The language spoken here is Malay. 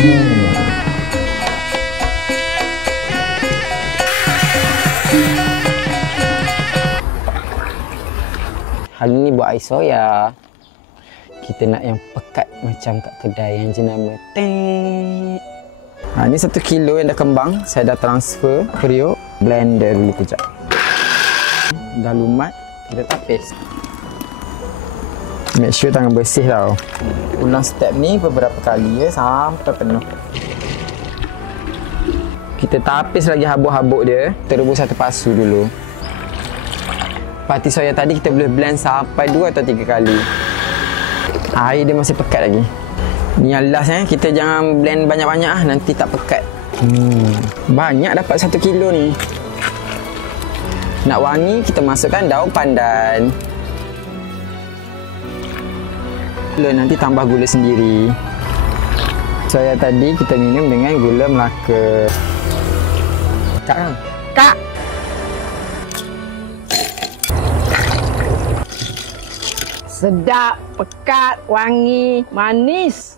Hari ni buat air soya. Kita nak yang pekat macam kat kedai yang jenama Tek. Ni 1 kilo yang dah kembang. Saya dah transfer periuk. Blender dulu kejap. Dah lumat, kita tapis. Make sure tangan bersih tau. Ulang step ni beberapa kali sampai penuh. Kita tapis lagi habuk-habuk dia. Kita rebus satu pasu dulu. Pati soya tadi kita boleh blend sampai 2 atau 3 kali. Air dia masih pekat lagi. Ni yang last kita jangan blend banyak-banyak nanti tak pekat. Banyak dapat 1 kilo ni. Nak wangi kita masukkan daun pandan. Nanti tambah gula sendiri. Soya tadi kita minum dengan gula Melaka. Kak. Sedap, pekat, wangi, manis.